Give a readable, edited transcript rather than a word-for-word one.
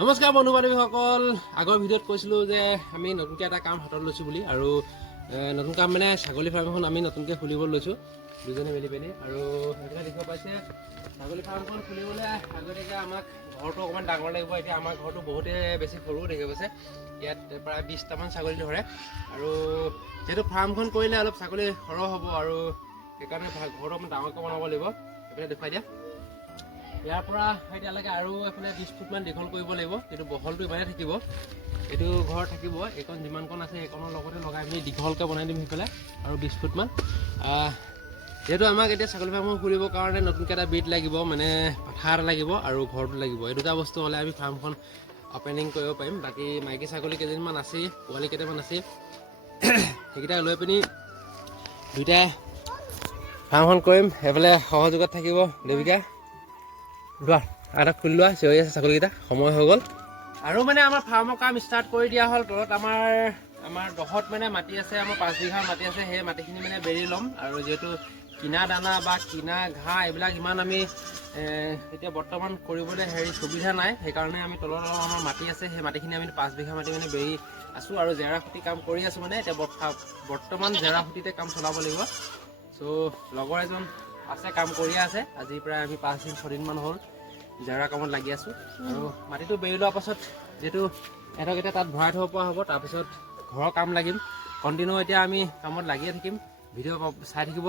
নমস্কাৰ বন্ধু বান্ধৱীসকল, আগৰ ভিডিঅ'ত কৈছিলোঁ যে আমি নতুনকৈ এটা কাম হাতত লৈছোঁ বুলি। আৰু নতুন কাম মানে ছাগলী ফাৰ্ম এখন আমি নতুনকৈ খুলিব লৈছোঁ দুজনে মিলি পেলি। আৰু সেইবিলাক দেখিব পাইছে, ছাগলী ফাৰ্মখন খুলিবলৈ আগতীয়াকৈ আমাক ঘৰটো অকণমান ডাঙৰ লাগিব। এতিয়া আমাৰ ঘৰটো বহুতে বেছি সৰু দেখিব পাইছে, ইয়াত প্ৰায় 20টামান ছাগলী ধৰে। আৰু যিহেতু ফাৰ্মখন কৰিলে অলপ ছাগলী সৰহ হ'ব, আৰু সেইকাৰণে ঘৰটো অকণমান ডাঙৰকৈ বনাব লাগিব। এইফালে দেখুৱাই দিয়া। ইয়াৰ পৰা এতিয়ালৈকে আৰু এইফালে 20 ফুটমান দীঘল কৰিব লাগিব, কিন্তু বহলটো ইমানেই থাকিব। এইটো ঘৰ থাকিব, এইকণ যিমানকণ আছে সেইকণৰ লগতে লগাই পিনি দীঘলকৈ বনাই দিম সেইফালে, আৰু 20 ফুটমান। যিহেতু আমাক এতিয়া ছাগলী ফাৰ্মখন খুলিবৰ কাৰণে নতুনকৈ এটা বিট লাগিব, মানে পাঠা এটা লাগিব আৰু ঘৰটো লাগিব। এই দুটা বস্তু হ'লে আমি ফাৰ্মখন অপেনিং কৰিব পাৰিম। বাকী মাইকী ছাগলী কেইজনীমান আছেই, পোৱালি কেইটামান আছেই, সেইকেইটা লৈ পিনি দুইটাই ফাৰ্মখন কৰিম। সেইফালে সহযোগত থাকিব দেৱিকা। লোৱা এটা খুলি লোৱা, চিঞৰি আছে ছাগলীকেইটা, সময় হৈ গ'ল। আৰু মানে আমাৰ ফাৰ্মৰ কাম ষ্টাৰ্ট কৰি দিয়া হ'ল। তলত আমাৰ 10ত মানে মাটি আছে, আমাৰ 5 বিঘা মাটি আছে। সেই মাটিখিনি মানে বেৰি ল'ম। আৰু যিহেতু কিনা দানা বা কিনা ঘাঁহ এইবিলাক ইমান আমি এতিয়া বৰ্তমান কৰিবলৈ সুবিধা নাই, সেইকাৰণে আমি তলত আমাৰ মাটি আছে, সেই মাটিখিনি আমি 5 বিঘা মাটি মানে বেৰি আছোঁ। আৰু জেৰা খুটি কাম কৰি আছোঁ, মানে এতিয়া বৰ্তমান জেৰা খুটিতে কাম চলাব লাগিব। চ' লগৰ এজন আছে, কাম কৰিয়ে আছে। আজি প্ৰায় আমি 5 দিন 6 দিনমান হ'ল জেওৰা কামত লাগি আছোঁ। আৰু মাটিটো বেৰি লোৱাৰ পাছত যিহেতু সিহঁতক এতিয়া তাত ভৰাই থ'ব পৰা হ'ব, তাৰপিছত ঘৰৰ কাম লাগিম। কণ্টিনিউ এতিয়া আমি কামত লাগিয়ে থাকিম, ভিডিঅ' চাই থাকিব।